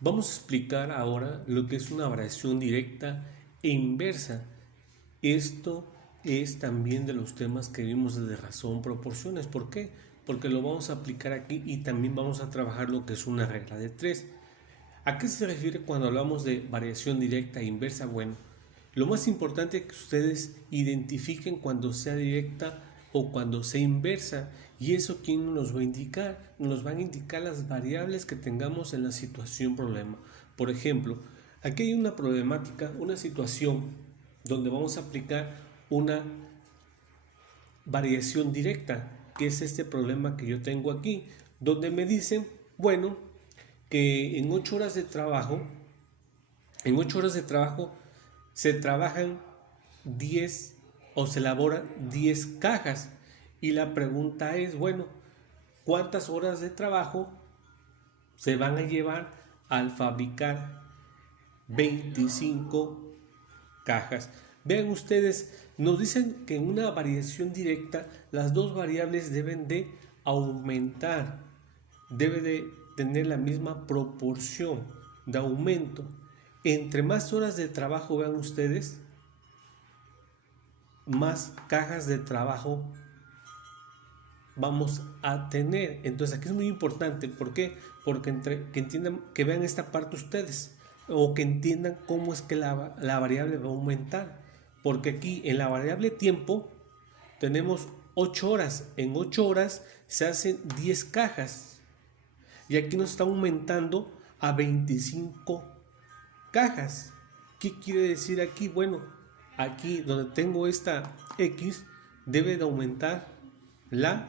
Vamos a explicar ahora lo que es una variación directa e inversa. Esto es también de los temas que vimos desde razón, proporciones. ¿Por qué? Porque lo vamos a aplicar aquí y también vamos a trabajar lo que es una regla de tres. ¿A qué se refiere cuando hablamos de variación directa e inversa? Bueno, lo más importante es que ustedes identifiquen cuando sea directa o cuando sea inversa. ¿Y eso quién nos va a indicar? Nos van a indicar las variables que tengamos en la situación problema. Por ejemplo, aquí hay una problemática, una situación donde vamos a aplicar una variación directa, que es este problema que yo tengo aquí, donde me dicen, bueno, que en 8 horas de trabajo, se trabajan 10 o se elaboran 10 cajas. Y la pregunta es, bueno, ¿cuántas horas de trabajo se van a llevar al fabricar 25 cajas? Vean ustedes, nos dicen que en una variación directa las dos variables deben de aumentar, debe de tener la misma proporción de aumento. Entre más horas de trabajo vean ustedes, más cajas de trabajo vamos a tener. Entonces aquí es muy importante. ¿Por qué? Porque que entiendan, que vean esta parte ustedes, o que entiendan cómo es que la variable va a aumentar. Porque aquí en la variable tiempo tenemos 8 horas. En 8 horas se hacen 10 cajas. Y aquí nos está aumentando a 25 cajas. ¿Qué quiere decir aquí? Bueno, aquí donde tengo esta X debe de aumentar la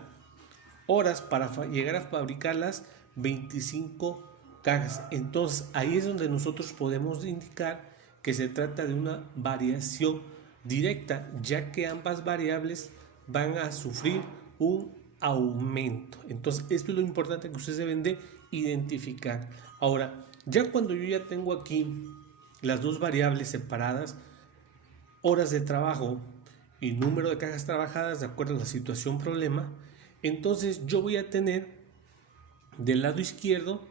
horas para llegar a fabricar las 25 cajas. Entonces ahí es donde nosotros podemos indicar que se trata de una variación directa, ya que ambas variables van a sufrir un aumento. Entonces esto es lo importante que ustedes deben de identificar. Ahora, ya cuando yo ya tengo aquí las dos variables separadas, horas de trabajo y número de cajas trabajadas de acuerdo a la situación problema, entonces yo voy a tener del lado izquierdo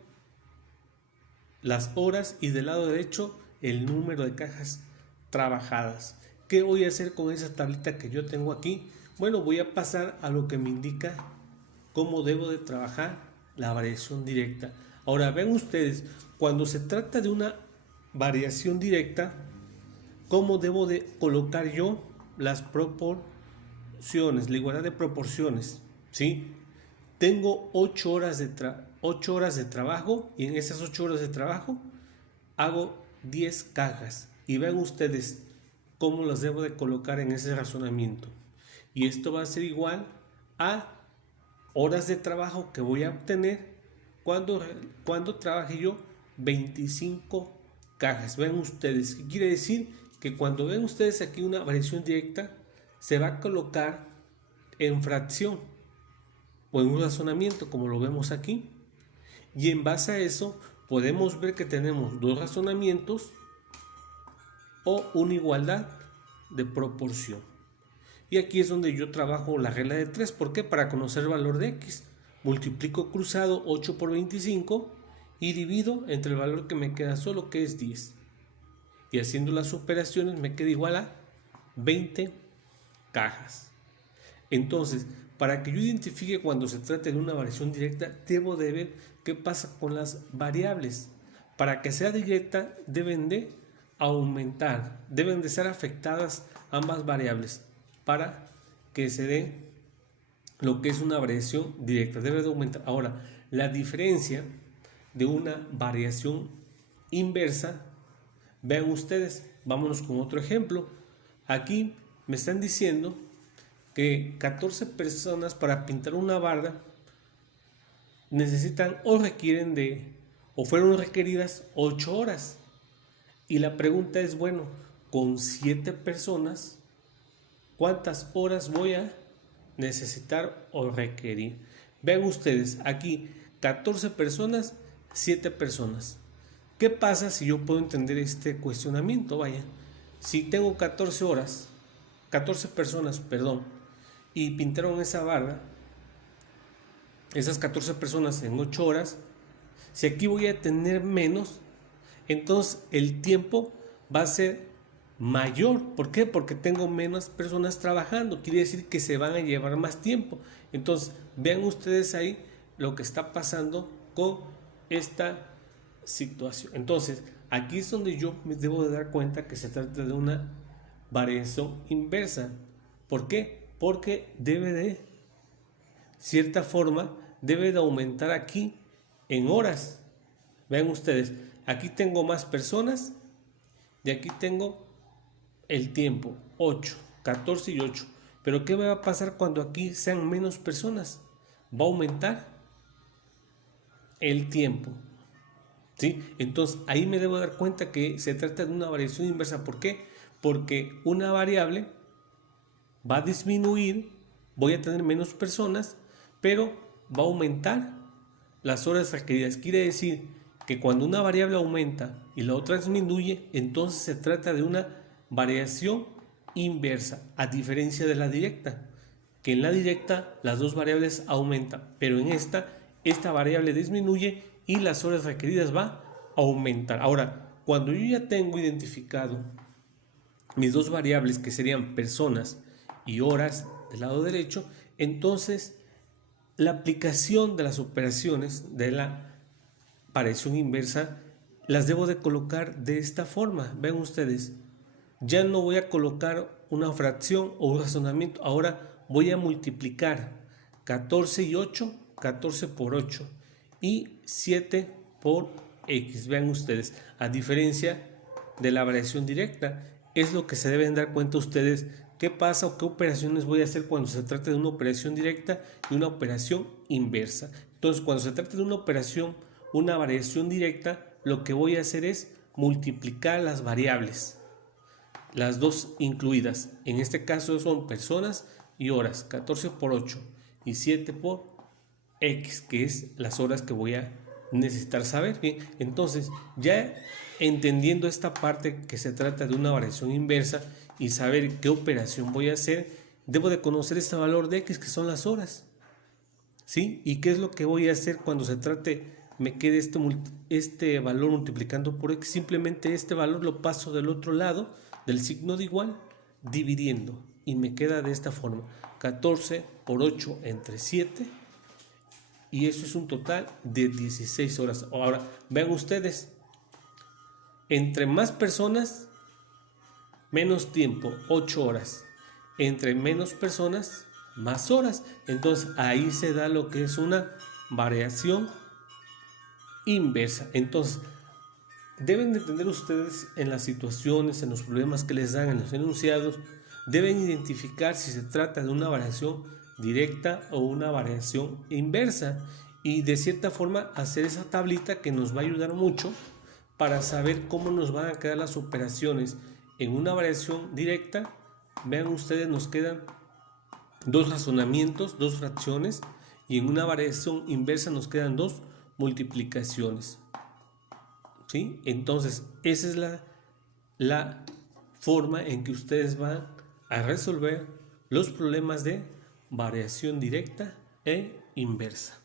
las horas y del lado derecho el número de cajas trabajadas. ¿Qué voy a hacer con esa tablita que yo tengo aquí? Bueno, voy a pasar a lo que me indica cómo debo de trabajar la variación directa. Ahora vean ustedes, cuando se trata de una variación directa, ¿cómo debo de colocar yo las proporciones, la igualdad de proporciones? ¿Sí? Tengo 8 horas de trabajo y en esas 8 horas de trabajo hago 10 cajas. Y vean ustedes cómo las debo de colocar en ese razonamiento. Y esto va a ser igual a horas de trabajo que voy a obtener cuando trabaje yo 25 cajas. Vean ustedes, ¿qué quiere decir? Que cuando ven ustedes aquí una variación directa, se va a colocar en fracción o en un razonamiento, como lo vemos aquí. Y en base a eso, podemos ver que tenemos dos razonamientos o una igualdad de proporción. Y aquí es donde yo trabajo la regla de 3. ¿Por qué? Para conocer el valor de X. Multiplico cruzado 8 por 25 y divido entre el valor que me queda solo, que es 10. Y haciendo las operaciones me queda igual a 20 cajas. Entonces, para que yo identifique cuando se trate de una variación directa, debo de ver qué pasa con las variables. Para que sea directa, deben de aumentar, deben de ser afectadas ambas variables para que se dé lo que es una variación directa. Debe de aumentar. Ahora, la diferencia de una variación inversa, vean ustedes, vámonos con otro ejemplo. Aquí me están diciendo que 14 personas para pintar una barda necesitan o requieren o fueron requeridas 8 horas. Y la pregunta es, bueno, con 7 personas, ¿cuántas horas voy a necesitar o requerir? Vean ustedes, aquí 14 personas, 7 personas. ¿Qué pasa si yo puedo entender este cuestionamiento? Vaya, si tengo 14 horas, 14 personas, perdón, y pintaron esa barra, esas 14 personas en 8 horas, si aquí voy a tener menos, entonces el tiempo va a ser mayor. ¿Por qué? Porque tengo menos personas trabajando. Quiere decir que se van a llevar más tiempo. Entonces, vean ustedes ahí lo que está pasando con esta situación. Entonces, aquí es donde yo me debo de dar cuenta que se trata de una variación inversa. ¿Por qué? Porque debe de cierta forma, debe de aumentar aquí en horas. Vean ustedes, aquí tengo más personas y aquí tengo el tiempo, 8, 14 y 8. Pero ¿qué me va a pasar cuando aquí sean menos personas? Va a aumentar el tiempo. ¿Sí? Entonces ahí me debo dar cuenta que se trata de una variación inversa. ¿Por qué? Porque una variable va a disminuir, voy a tener menos personas, pero va a aumentar las horas requeridas. Quiere decir que cuando una variable aumenta y la otra disminuye, entonces se trata de una variación inversa, a diferencia de la directa, que en la directa las dos variables aumentan, pero en esta variable disminuye y las horas requeridas va a aumentar. Ahora, cuando yo ya tengo identificado mis dos variables, que serían personas y horas del lado derecho, entonces la aplicación de las operaciones de la variación inversa las debo de colocar de esta forma. Ven ustedes, ya no voy a colocar una fracción o un razonamiento, ahora voy a multiplicar 14 y 8, 14 por 8 y 7 por x. Vean ustedes, a diferencia de la variación directa, es lo que se deben dar cuenta ustedes. ¿Qué pasa o qué operaciones voy a hacer cuando se trata de una operación directa y una operación inversa? Entonces, cuando se trata de una operación, una variación directa, lo que voy a hacer es multiplicar las variables, las dos incluidas. En este caso son personas y horas, 14 por 8 y 7 por x, que es las horas que voy a necesitar saber. Bien, entonces ya entendiendo esta parte que se trata de una variación inversa y saber qué operación voy a hacer, debo de conocer este valor de x, que son las horas, ¿sí? Y qué es lo que voy a hacer cuando se trate, me quede este valor multiplicando por x. Simplemente este valor lo paso del otro lado del signo de igual, dividiendo, y me queda de esta forma: 14 por 8 entre 7, y eso es un total de 16 horas. Ahora, vean ustedes, entre más personas, menos tiempo, 8 horas. Entre menos personas, más horas. Entonces ahí se da lo que es una variación inversa. Entonces, deben de entender ustedes en las situaciones, en los problemas que les dan, en los enunciados, deben identificar si se trata de una variación directa o una variación inversa, y de cierta forma hacer esa tablita que nos va a ayudar mucho para saber cómo nos van a quedar las operaciones. En una variación directa, vean ustedes, nos quedan dos razonamientos, dos fracciones, y en una variación inversa nos quedan dos multiplicaciones. ¿Sí? Entonces, esa es la forma en que ustedes van a resolver los problemas de variación directa e inversa.